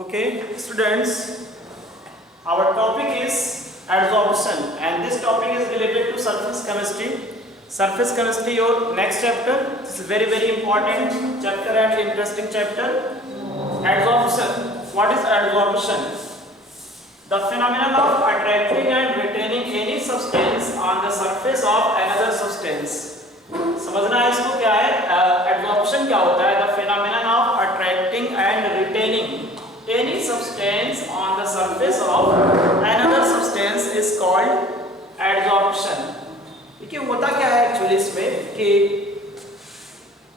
Okay, students, our topic is adsorption and this topic is related to surface chemistry. Surface chemistry, your next chapter. This is very important chapter and interesting chapter. Adsorption. What is adsorption? The phenomenon of attracting and retaining any substance on the surface of another substance. समझना है इसको क्या है? Adsorption क्या होता है? The phenomenon of attracting and retaining any substance on the surface of another substance is called adsorption. देखिए होता क्या है एक्चुअली इसमें कि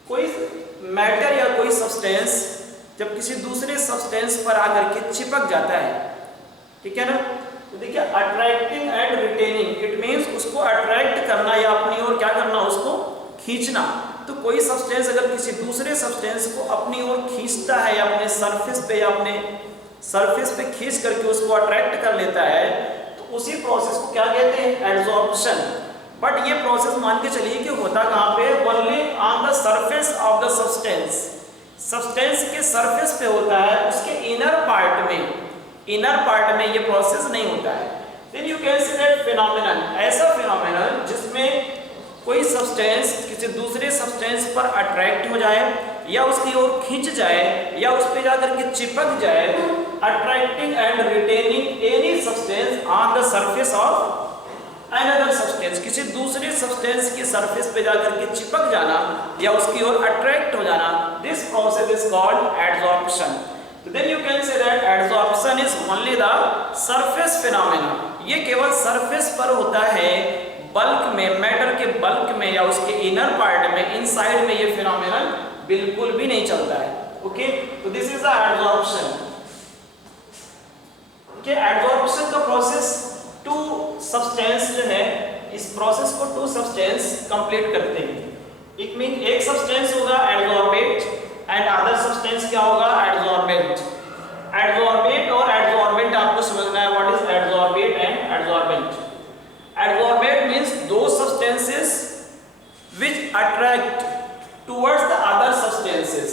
कोई मैटर या कोई सब्सटेंस जब किसी दूसरे सब्सटेंस पर आकर के चिपक जाता है, ठीक है ना, तो देखिए attracting and retaining, it means उसको अट्रैक्ट करना या अपनी ओर क्या करना, उसको खींचना। तो कोई सब्सटेंस अगर किसी दूसरे सब्सटेंस को अपनी ओर खींचता है या अपने सरफेस पे खींच करके उसको अट्रैक्ट कर लेता है, तो उसी प्रोसेस को क्या कहते हैं? एडसॉर्प्शन। बट ये प्रोसेस मान के चलिए कि होता कहाँ पे? Only on the surface of the substance, substance के सरफेस पे होता है, उसके इनर पार्ट में ये प्रोसेस नहीं होता है। Then you can say that phenomenon, ऐसा फिनोमेनन जिसमें कोई सब्सटेंस किसी दूसरे सब्सटेंस पर अट्रैक्ट हो जाए या उसकी ओर खींच जाए या उस पर जाकर के चिपक जाए, attracting and retaining any substance on the surface of another substance, किसी दूसरे सब्सटेंस की सरफेस पे जाकर के चिपक जाना या उसकी ओर अट्रैक्ट हो जाना, this process is called adsorption. Then you can say that adsorption is only the surface phenomenon. ये केवल सरफेस पर होता है, बल्क में, मैटर के बल्क में या उसके इनर पार्ट में, इनसाइड में ये फिनोमेनन बिल्कुल भी नहीं चलता है। ओके, तो this is the adsorption. Okay, adsorption का प्रोसेस टू सब्सटेंस जो है, इस प्रोसेस को टू सब्सटेंस कंप्लीट करते हैं। इट मीन एक सब्सटेंस होगा एडसॉर्बेट एंड अदर सब्सटेंस क्या होगा? एडसॉर्बेंट। एडसॉर्बेट और एडसॉर्बेंट आपको समझना है, व्हाट इज एडसॉर्बेट एंड एडसॉर्बेंट। एडसॉर्बेट मींस दो substances which attract towards the other substances,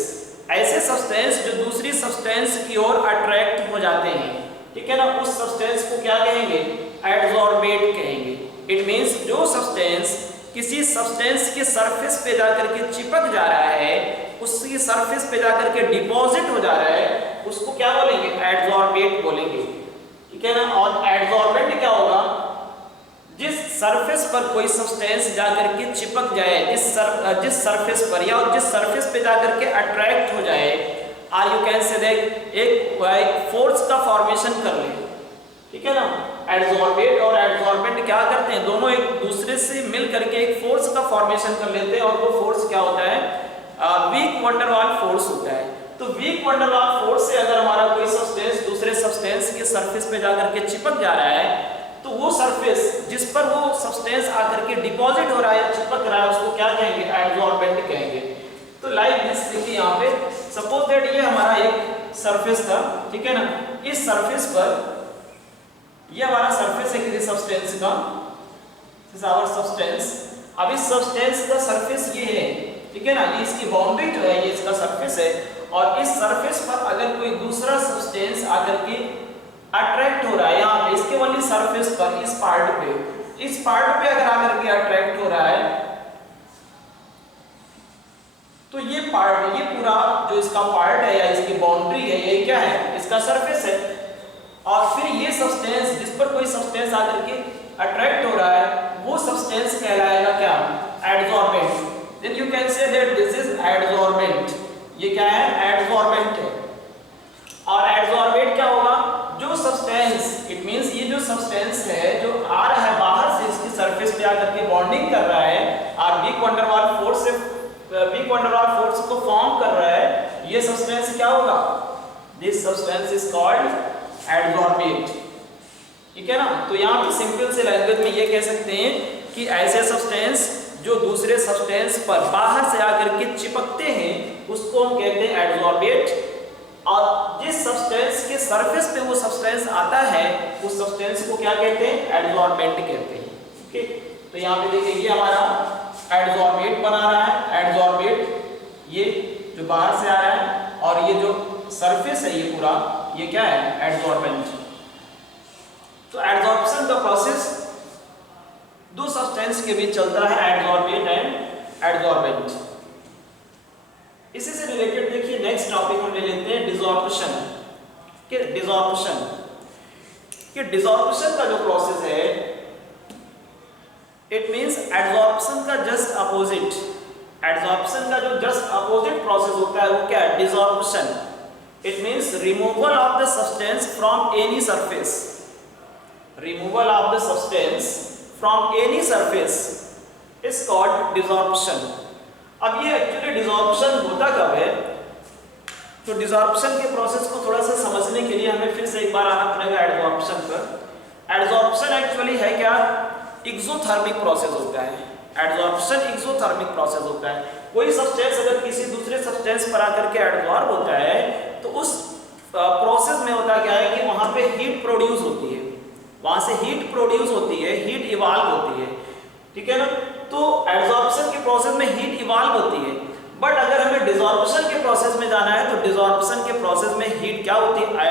ऐसे सब्सटेंस जो दूसरी सब्सटेंस की ओर अट्रैक्ट हो जाते हैं, ठीक है ना, उस सब्सटेंस को क्या कहेंगे? एडसॉर्बेट कहेंगे। इट मींस जो सब्सटेंस किसी सब्सटेंस के सरफेस पे जाकर के चिपक जा रहा है, उसकी सरफेस पे जाकर के डिपॉजिट हो जा रहा है, उसको क्या बोलेंगे? एडसॉर्बेट बोलेंगे, ठीक है ना। और एडसॉर्बेंट क्या होगा? जिस सरफेस पर कोई सब्सटेंस जाकर के चिपक जाए, जिस सरफेस पर या जिस सरफेस पे जाकर के अट्रैक्ट हो जाए, or you can say that एक फोर्स का फॉर्मेशन कर ले, ठीक है ना। एडसॉर्बेट और एडसॉर्बेंट क्या करते हैं? दोनों एक दूसरे से मिल करके एक फोर्स का फॉर्मेशन कर लेते हैं और वो फोर्स क्या होता है? वीक वंडर वाल फोर्स होता है। तो वीक वंडर वाल फोर्स से अगर हमारा कोई सब्सटेंस दूसरे सब्सटेंस के सरफेस पे जाकर के चिपक जा रहा है, तो वो सरफेस जिस पर वो सब्सटेंस आकर के डिपॉजिट हो रहा है, चिपक रहा है, उसको क्या कहेंगे? एडसॉर्बेंट कहेंगे। तो लाइक दिस, देखिए यहाँ पे सपोज दैट ये हमारा एक सरफेस था, ठीक है ना। इस सरफेस पर, ये हमारा सरफेस है किसी सब्सटेंस का, दिस आवर सब्सटेंस। अब इस सब्सटेंस का सरफेस ये है, ठीक है ना, ये इसकी बाउंड्री जो है, ये इसका सरफेस है। और इस सरफेस पर अगर कोई दूसरा सब्सटेंस आकर के अट्रैक्ट हो रहा है, यहाँ पे इसके वाली सरफेस पर, इस पार्ट पे अगर आकर के अट्रैक्ट हो रहा है, तो ये पार्ट, ये पूरा जो इसका पार्ट है या इसकी बाउंड्री है, ये क्या है? इसका सरफेस है। और फिर ये सब्सटेंस जिस पर कोई सब्सटेंस आकर के अट्रैक्ट हो रहा है, वो सब्सटेंस कहलाएगा क्या? Adsorbent. Then you can say that this is adsorbent. ये क्या है? एडसॉर्बेंट है। और एडसॉर्बेंट क्या होगा? जो सब्सटेंस, इट मींस ये जो सब्सटेंस है जो आ रहा है बाहर से, इसकी सरफेस पे आकर के बॉन्डिंग कर रहा है और वीक वंडर वाल फोर्स को फॉर्म कर रहा है, ये सब्सटेंस क्या होगा? दिस सब्सटेंस इज कॉल्ड एडसॉर्बेट, ठीक है ना। तो यहाँ पे सिंपल से लैंग्वेज में ये कह सकते हैं कि ऐसे सब्सटेंस जो दूसरे सब्सटेंस पर बाहर से आकर के चिपकते हैं, उसको हम कहते हैं एडसॉर्बेट। और जिस सब्सटेंस के सरफेस पे वो सब्सटेंस आता है, उस सब्सटेंस को क्या कहते हैं? एडसॉर्बेंट कहते हैं। ओके, तो यहाँ पे देखिए ये हमारा एडसॉर्बेट बना रहा है। एडसॉर्बेट ये जो बाहर से आ रहा है और ये जो सरफेस है ये पूरा, ये क्या है, एडजॉर्बेंट। तो एडजॉर्प्शन का प्रोसेस दो सब्सटेंस के बीच चलता है, एडजॉर्बेट एंड एडजॉर्बेंट। इसी से रिलेटेड देखिए नेक्स्ट टॉपिक हम ले लेते हैं डिसॉर्प्शन। कि डिसॉर्प्शन का जो प्रोसेस है, इट मींस एडजॉर्प्शन का जस्ट अपोजिट। एडजॉर्प्शन का जो जस्ट अपोजिट प्रोसेस होता है वो क्या है, desorption. It means removal of the substance from any surface. Removal of the substance from any surface is called desorption. अब ये एक्चुअली डिसॉर्प्शन होता कब है, तो डिसॉर्प्शन के प्रोसेस को थोड़ा सा समझने के लिए हमें फिर से एक बार आना पड़ेगा एडजॉर्प्शन पर। एडजॉर्प्शन एक्चुअली है क्या, एक्सोथर्मिक प्रोसेस होता है। एडजॉर्प्शन एक्सोथर्मिक प्रोसेस होता है। कोई सब्सटेंस अगर किसी दूसरे सब्सटेंस पर आकर के एडजॉर्ब होता है तो उस प्रोसेस में होता क्या है कि वहां पे हीट प्रोड्यूस होती है, वहां से हीट प्रोड्यूस होती है, हीट इवाल्व होती है, ठीक है ना। तो एडजॉर्प्शन के प्रोसेस में हीट इवाल्व होती है। बट अगर हमें डिसॉर्प्शन के प्रोसेस में जाना है तो डिसॉर्प्शन के प्रोसेस में हीट क्या होती है,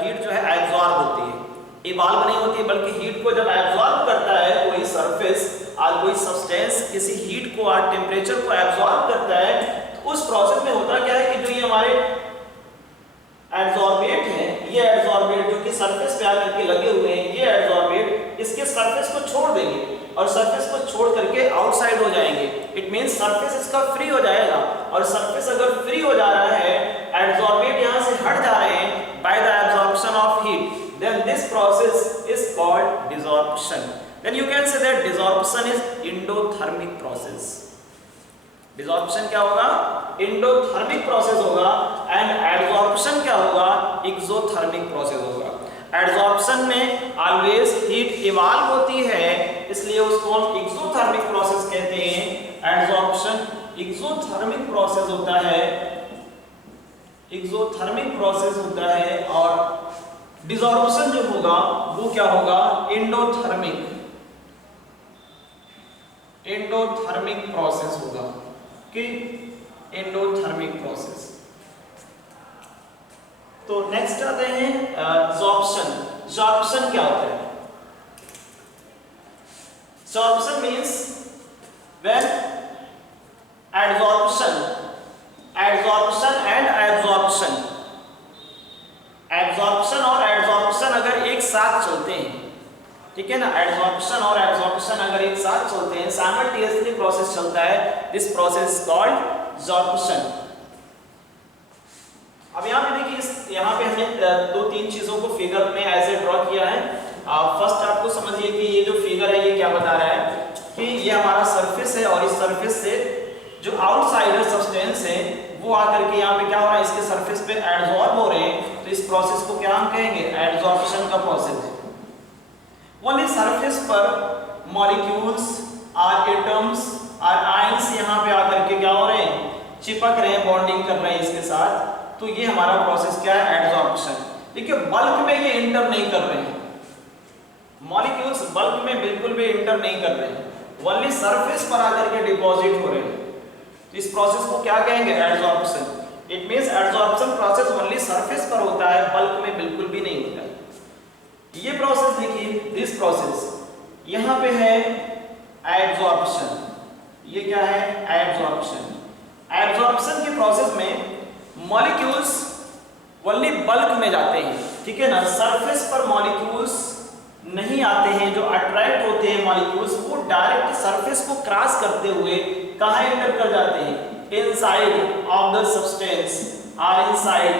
हीट जो है एब्जॉर्ब होती है, इवाल्व नहीं होती, बल्कि हीट को जब एब्जॉर्ब करता है कोई सरफेस और कोई सब्सटेंस किसी हीट को और टेम्परेचर को एब्जॉर्ब करता है, तो उस प्रोसेस में होता क्या है कि जो ये हमारे एडजॉर्बेट हैं, ये एडजॉर्बेट जो कि सरफेस पे आकर के लगे हुए हैं, ये एडजॉर्बेट इसके सरफेस को छोड़ देंगे और सरफेस को छोड़ करके आउटसाइड हो जाएंगे। इट मींस सरफेस इसका फ्री हो जाएगा, और सरफेस अगर फ्री हो जा रहा है, एडजॉर्बेट यहां से हट जा रहे हैं by the absorption of heat, then this process is called desorption. Then you can say that desorption is endothermic process. Desorption क्या होगा, endothermic process होगा, and adsorption क्या होगा, exothermic process होगा। एडजॉर्प्शन में ऑलवेज हीट इवाल्व होती है, इसलिए उसको हम एक्सोथर्मिक प्रोसेस कहते हैं। एडजॉर्प्शन एक्सोथर्मिक प्रोसेस होता है, एक्सोथर्मिक प्रोसेस होता है, और डिसॉर्प्शन जो होगा वो क्या होगा, एंडोथर्मिक, एंडोथर्मिक प्रोसेस होगा कि एंडोथर्मिक प्रोसेस। तो नेक्स्ट आते हैं जॉर्प्शन। जॉर्प्शन क्या होता है, sorption means when adsorption, adsorption and absorption, absorption और एडजॉर्प्शन अगर एक साथ चलते हैं, ठीक है ना, एडजॉर्प्शन और एब्जॉर्प्शन अगर एक साथ चलते हैं, साइमल्टेनियसली प्रोसेस चलता है, दिस प्रोसेस इज कॉल्ड जॉर्प्शन। अब यहाँ पे देखिए, यहाँ पे हमने दो तीन चीजों को फिगर में ऐसे ड्रॉ किया है। फर्स्ट आपको समझिए कि ये जो फिगर है ये क्या बता रहा है कि ये हमारा सरफेस है, और इस सरफेस से जो आउटसाइडर सब्सटेंस है वो आकर के यहाँ पे क्या हो रहा है, इसके सरफेस पे एडजॉर्ब हो रहे हैं। तो इस प्रोसेस को क्या हम कहेंगे, एडजॉर्प्शन का प्रोसेस है। ओनली सरफेस पर मॉलिक्यूल्स और एटम्स और आयंस यहाँ पे आकर के क्या हो रहे हैं, चिपक रहे हैं, बॉन्डिंग कर रहे हैं इसके साथ। तो ये हमारा प्रोसेस क्या है, एडजॉर्प्शन। देखिए बल्क में ये इंटर नहीं कर रहे हैं, मॉलिक्यूल्स बल्क में बिल्कुल भी इंटर नहीं कर रहे हैं, ओनली सरफेस पर आकर के डिपॉजिट हो रहे हैं। तो इस प्रोसेस को क्या कहेंगे, adsorption. It means adsorption process only surface पर होता है, बल्क में बिल्कुल भी नहीं होता है। ये प्रोसेस देखिए, दिस प्रोसेस यहाँ पे है एब्जॉर्प्शन, ये क्या है, एब्जॉर्प्शन। एब्जॉर्प्शन के प्रोसेस में मॉलिक्यूल्स ओनली बल्क में जाते हैं, ठीक है ना, सरफेस पर मॉलिक्यूल्स नहीं आते हैं। जो अट्रैक्ट होते हैं मॉलिक्यूल्स वो डायरेक्ट सरफेस को क्रॉस करते हुए कहाँ एंटर कर जाते हैं, इनसाइड ऑफ द सब्सटेंस और इनसाइड,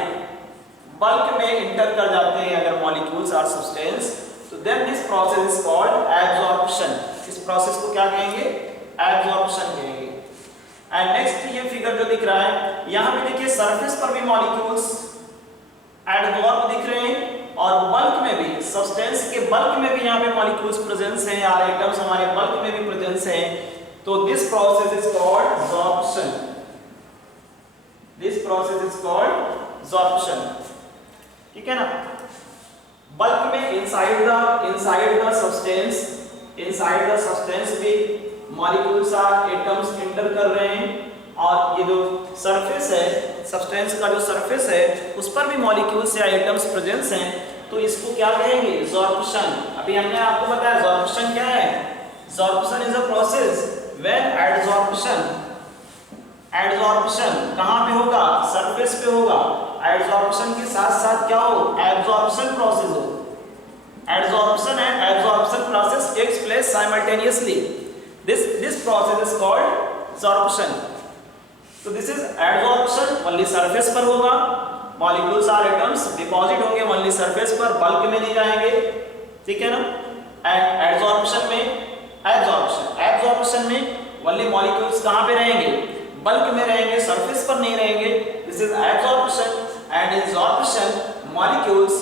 बल्क में एंटर कर जाते हैं अगर मॉलिक्यूल्स और सब्सटेंस। तो then this process is called absorption. इस प्रोसेस को क्या कहेंगे, एब्जॉर्प्शन कहेंगे। एंड नेक्स्ट ये फिगर जो दिख रहा है, यहाँ पे देखिए सरफेस पर भी मॉलिक्यूल्स एडजॉर्ब दिख रहे हैं, और बल्क में भी, सब्सटेंस के बल्क में भी यहाँ पे मॉलिक्यूल्स प्रेजेंस हैं, और एटम्स हमारे बल्क में भी प्रेजेंस हैं। तो this process is called sorption, this process is called sorption, ठीक है ना। बल्क में इनसाइड द सब्सटेंस भी मॉलिक्यूल्स और एटम्स एंटर कर रहे हैं, और ये जो सरफेस है, सब्सटेंस का जो सरफेस है उस पर भी मॉलिक्यूल्स या एटम्स प्रेजेंस हैं, तो इसको क्या कहेंगे? ज़ॉर्प्शन। अभी हमने आपको बताया ज़ॉर्प्शन क्या है। Sorption is a process when adsorption कहाँ पे होगा? सरफेस पे होगा। एडजॉर्प्शन के साथ साथ क्या हो? एब्जॉर्प्शन प्रोसेस हो। Adsorption and absorption process takes place simultaneously. This process is called sorption. So this is adsorption, only surface पर होगा, molecules or atoms deposit होंगे only surface पर, bulk में नहीं जाएंगे, ठीक है ना? And absorption में only molecules कहाँ पे रहेंगे? bulk में रहेंगे, surface पर नहीं रहेंगे. This is absorption and absorption molecules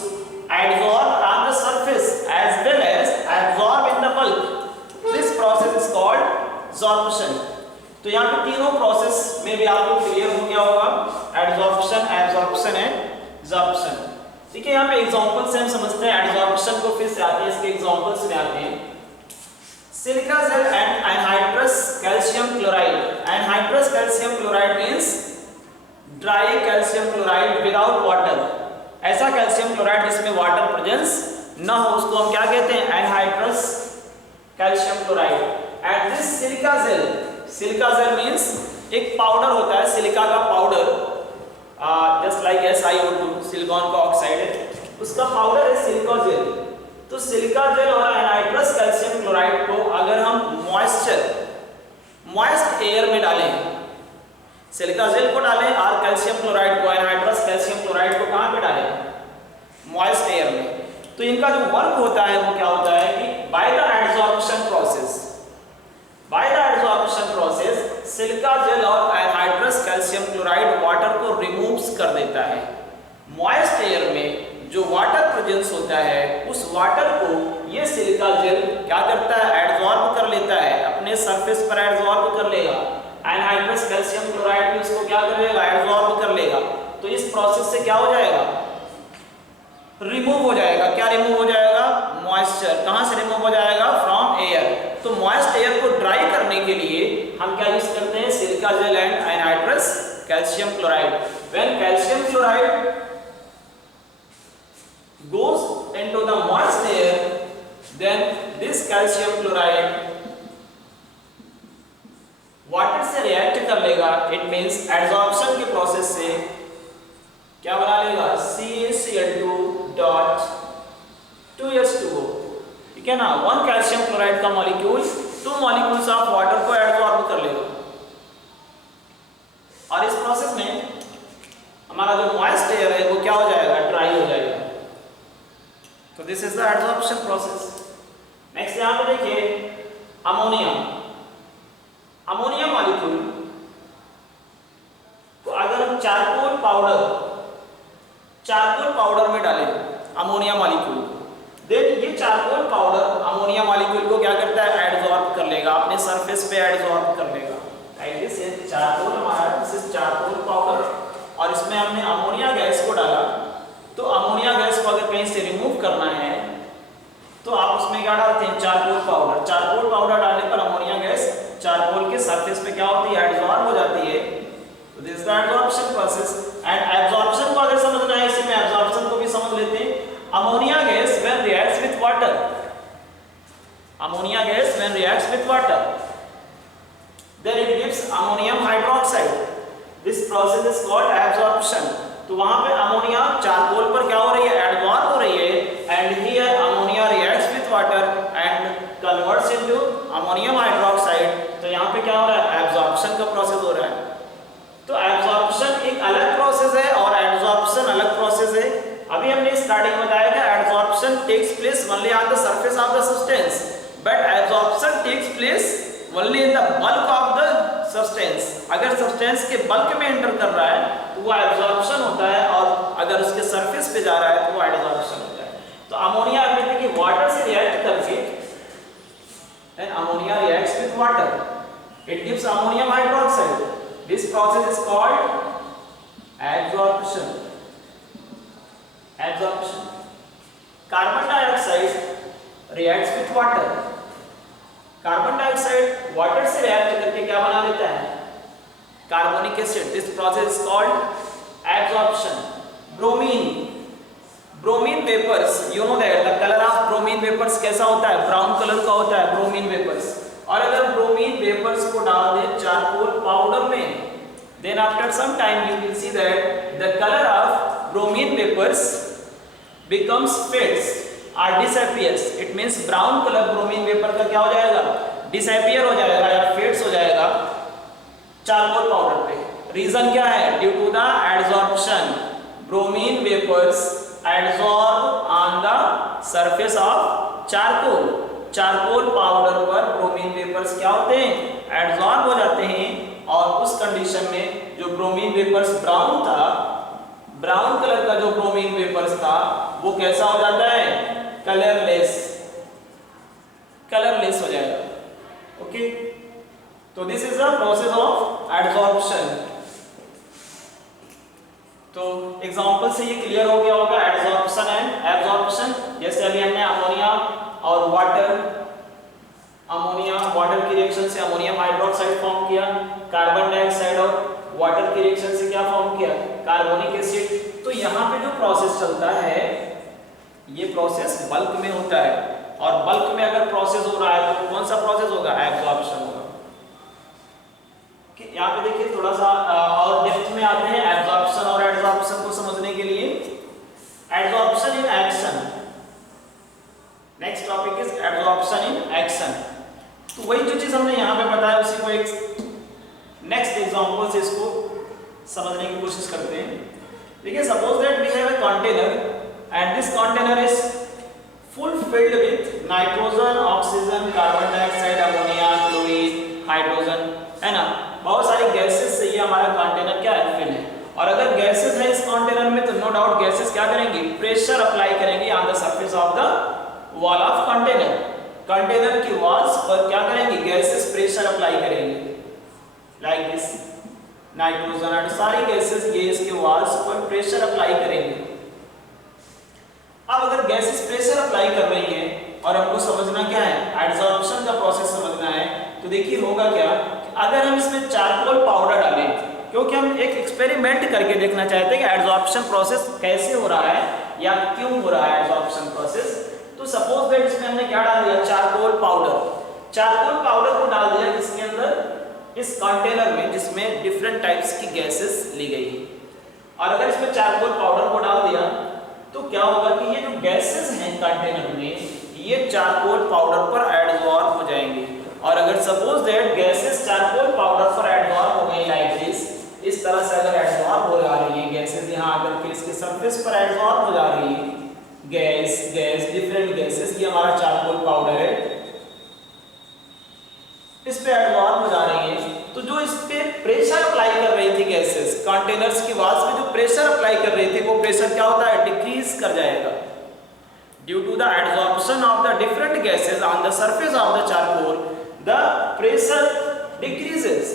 adsorb on the surface as well as absorb in the bulk. This process is called sorption. तो यहाँ पे तीनों प्रोसेस में भी आपको क्लियर हो गया होगा, एडजॉर्प्शन, एब्जॉर्प्शन एंड ज़ॉर्प्शन। ठीक है, यहाँ पे एग्जांपल से हम समझते हैं एडजॉर्प्शन को, फिर से आते हैं इसके एग्जांपल्स में आते हैं। Silica gel and anhydrous calcium chloride. Anhydrous calcium chloride means dry calcium chloride without water. ऐसा कैल्शियम क्लोराइड जिसमें वाटर प्रेजेंस न हो उसको हम क्या कहते हैं? Anhydrous calcium chloride. And this silica gel means एक पाउडर होता है, सिलिका का powder, just like SiO2 silicon का ऑक्साइड है, उसका पाउडर है सिलिका जेल। तो सिलिका जेल और एनहाइड्रस कैल्शियम क्लोराइड को अगर हम मॉइस्ट एयर में डालें, सिलिका जेल को डालें और कैल्शियम क्लोराइड को, एनहाइड्रस कैल्शियम क्लोराइड को कहाँ पे डालें? मॉइस्ट एयर में। तो इनका जो वर्क होता है वो क्या होता है कि bye the adsorption process silica gel और एनहाइड्रस कैल्शियम क्लोराइड वाटर को रिमूव्स कर देता है। मॉइस्ट एयर में जो वाटर प्रेजेंस होता है उस वाटर को ये सिलिका जेल क्या करता है? एडजॉर्ब कर लेता है, अपने सरफेस पर एडजॉर्ब कर लेगा। एनहाइड्रस कैल्शियम क्लोराइड भी उसको क्या कर लेगा? एब्जॉर्ब कर लेगा। तो इस प्रोसेस से क्या हो जाएगा? रिमूव हो जाएगा। क्या रिमूव हो जाएगा? मॉइस्चर। कहां से रिमूव हो जाएगा? From air. तो मॉइस्ट एयर को ड्राई करने के लिए हम क्या यूज करते हैं? Silica gel and anhydrous calcium chloride. When calcium chloride goes into the moist air, then this calcium chloride water से रिएक्ट कर लेगा। इट मींस एडजॉर्प्शन के प्रोसेस से क्या बना लेगा? CaCl2 dot 2H2O। ठीक है ना? वन कैल्शियम क्लोराइड का मॉलिक्यूल 2 मॉलिक्यूल्स ऑफ वाटर को एडजॉर्ब कर लेगा और इस प्रोसेस में हमारा जो मॉइस्ट एयर है वो क्या हो जाएगा? ड्राई हो जाएगा। तो this is the adsorption process. Next यहां पे देखिए अमोनिया मॉलिक्यूल को अगर हम चारकोल पाउडर में डालें अमोनिया मॉलिक्यूल, देन ये चारकोल पाउडर अमोनिया मॉलिक्यूल को क्या करता है? एडजॉर्ब कर लेगा, अपने सरफेस पे एडजॉर्ब कर लेगा। लाइक दिस इज चारकोल, हमारा दिस इज चारकोल पाउडर और इसमें हमने अमोनिया गैस को डाला। तो अमोनिया गैस को अगर कहीं से रिमूव करना है तो आप उसमें क्या डालते हैं? Charcoal powder. चारकोल पाउडर डालने पर अमोनिया गैस चारकोल के सरफेस पे क्या होती है? एडजॉर्ब हो जाती है। तो this is the adsorption process. And absorption को अगर समझना है इसी में एब्जॉर्प्शन को भी समझ लेते हैं। Ammonia gas when reacts with water, then it gives ammonium hydroxide. This process is called absorption. तो वहां पे अमोनिया चारकोल पर क्या हो रही है? एडजॉर्ब हो रही है। And here ammonia reacts with water and converts into ammonium hydroxide. तो यहाँ पे क्या हो रहा है? एब्जॉर्प्शन का प्रोसेस हो रहा है। तो एब्जॉर्प्शन एक अलग प्रोसेस है और एडजॉर्प्शन अलग प्रोसेस है। अभी हमने स्टार्टिंग में बताया कि adsorption takes place only on the surface of the substance, but absorption takes place only in the bulk of the substance. अगर सब्सटेंस के बल्क में एंटर कर रहा है तो वो एब्जॉर्प्शन होता है और अगर उसके सरफेस पे जा रहा है तो वो एडजॉर्प्शन होता है। तो अमोनिया अगर देखिए वाटर से रिएक्ट करके then ammonia reacts with water, it gives ammonium hydroxide. This process is called adsorption. Carbon dioxide reacts with water. Carbon dioxide water से रिएक्ट करके क्या बना देता है? Carbon bromine vapours, you know that the colour of bromine vapours कैसा होता है, brown colour का होता है ब्रोमीन वेपर्स। और अगर ब्रोमीन वेपर्स को डाल दें चारकोल पाउडर में, then after some time you will see that the color of bromine vapors becomes fades or disappears. It means brown color bromine vapor का क्या हो जाएगा, disappear हो जाएगा या fades हो जाएगा चारकोल पाउडर पे। रीजन क्या है, due to the adsorption, bromine vapours adsorb on the surface of charcoal. Charcoal powder पर ब्रोमीन वेपर्स क्या होते हैं, एडजॉर्ब हो जाते हैं, और उस कंडीशन में जो ब्रोमीन वेपर्स ब्राउन था, ब्राउन कलर का जो ब्रोमीन वेपर्स था वो कैसा हो जाता है, कलरलेस हो जाएगा। ओके, तो this is the process of adsorption. तो एग्जांपल से ये क्लियर हो गया होगा एडजॉर्प्शन एंड एब्जॉर्प्शन। जैसे अभी हमने अमोनिया और वाटर की रिएक्शन से अमोनियम हाइड्रोक्साइड फॉर्म किया, कार्बन डाइऑक्साइड और वाटर की रिएक्शन से क्या फॉर्म किया, कार्बोनिक एसिड। तो यहाँ पे जो प्रोसेस चलता है ये प्रोसेस बल्क में होता है, और बल्क में अगर प्रोसेस हो रहा है तो कौन सा प्रोसेस होगा, एब्जॉर्प्शन होगा। यहाँ पे देखिए थोड़ा सा और डेप्थ में आते हैं एब्जॉर्प्शन और एडजॉर्प्शन को समझने के लिए। Adsorption in action, next topic is absorption in action. तो वही जो चीज हमने यहाँ पे बताया उसी को एक नेक्स्ट एग्जांपल से इसको समझने की कोशिश करते हैं। देखिए suppose that we have a container and this container is full filled with nitrogen, oxygen, carbon dioxide, ammonia, chlorine, hydrogen, है ना, बहुत सारी गैसेस से ये हमारा कंटेनर क्या है, फिल है। और अगर गैसेस है इस कंटेनर में तो नो डाउट गैसेस क्या करेंगी, प्रेशर अप्लाई करेंगी on the surface of the wall of container. Container की वॉल्स पर क्या करेंगी, गैसेस प्रेशर अप्लाई करेंगे लाइक दिस, नाइट्रोजन और सारी गैसेस ये इसके वॉल्स पर प्रेशर अप्लाई करेंगे। अब अगर गैसेस प्रेशर अप्लाई कर रही है और हमको समझना क्या है, एडजॉर्प्शन का प्रोसेस समझना है, तो देखिए होगा क्या, अगर हम इसमें चारकोल पाउडर डालें, क्योंकि हम एक एक्सपेरिमेंट करके देखना चाहते हैं कि एडजॉर्प्शन प्रोसेस कैसे हो रहा है या क्यों हो रहा है एडजॉर्प्शन प्रोसेस। तो सपोज दैट इसमें हमने क्या डाल दिया, चारकोल पाउडर। चारकोल पाउडर को डाल दिया किसके अंदर, इस कंटेनर में जिसमें डिफरेंट टाइप्स की गैसेस ली गई है। और अगर इसमें चारकोल पाउडर को डाल दिया तो क्या होगा कि ये जो गैसेस हैं कंटेनर में ये चारकोल पाउडर पर एडजॉर्ब हो जाएंगे। और अगर suppose that gases charcoal powder पर एडजॉर्ब हो गई लाइक दिस, इस तरह से अगर एडजॉर्ब हो जा रही है गैसेस, यहाँ आकर के इसके सरफेस पर एडजॉर्ब हो जा रही है गैस डिफरेंट गैसेस, ये हमारा चारकोल पाउडर है, इस पे एडजॉर्ब हो जा रही है। तो जो इस पे प्रेशर अप्लाई कर रही थी गैसेस, कंटेनर्स की वॉल्स पे जो प्रेशर अप्लाई कर रही थी वो प्रेशर क्या होता है, डिक्रीज कर जाएगा। Due to the adsorption of the different gases on the surface of the charcoal, the pressure decreases.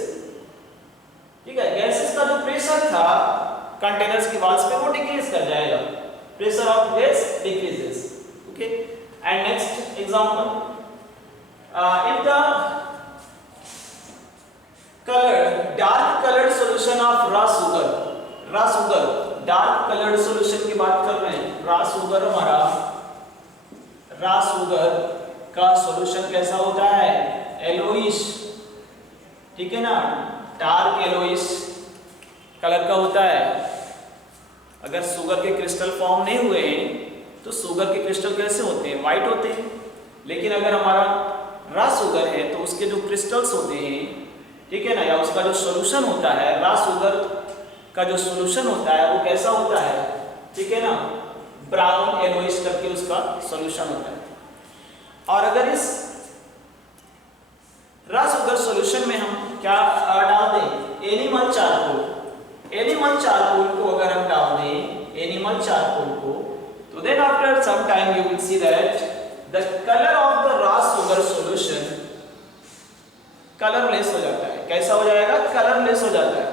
ठीक है, गैसेस का जो प्रेशर था कंटेनर्स की वॉल्स पे वो डिक्रीज कर जाएगा, pressure of gas decreases. Okay, and next example, if the dark coloured solution of raw sugar, dark coloured solution की बात कर रहे हैं, रॉ सुगर का सॉल्यूशन कैसा होता है, येलोइश, ठीक है ना, डार्क येलोइश कलर का होता है। अगर शुगर के क्रिस्टल फॉर्म नहीं हुए हैं तो शुगर के क्रिस्टल कैसे होते हैं, व्हाइट होते हैं। लेकिन अगर हमारा रॉ शुगर है तो उसके जो क्रिस्टल्स होते हैं, ठीक है ना, या उसका जो सॉल्यूशन होता है, रॉ शुगर का जो सॉल्यूशन होता है वो कैसा होता है, ठीक है ना, ब्राउन येलोइश करके उसका सॉल्यूशन होता है। और अगर इस रॉ शुगर सॉल्यूशन में हम क्या डाल दें, एनिमल चारकोल को अगर हम डाल दें, एनिमल चारकोल को, तो then after some time you will see that the colour of the raw sugar solution colourless हो जाता है। कैसा हो जाएगा, कलरलेस हो जाता है।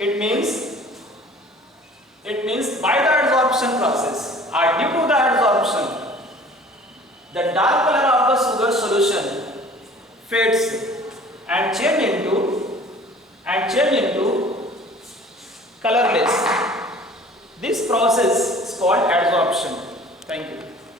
It means by the adsorption process और due to the adsorption the dark color of the sugar solution fades and change into colorless. This process is called adsorption.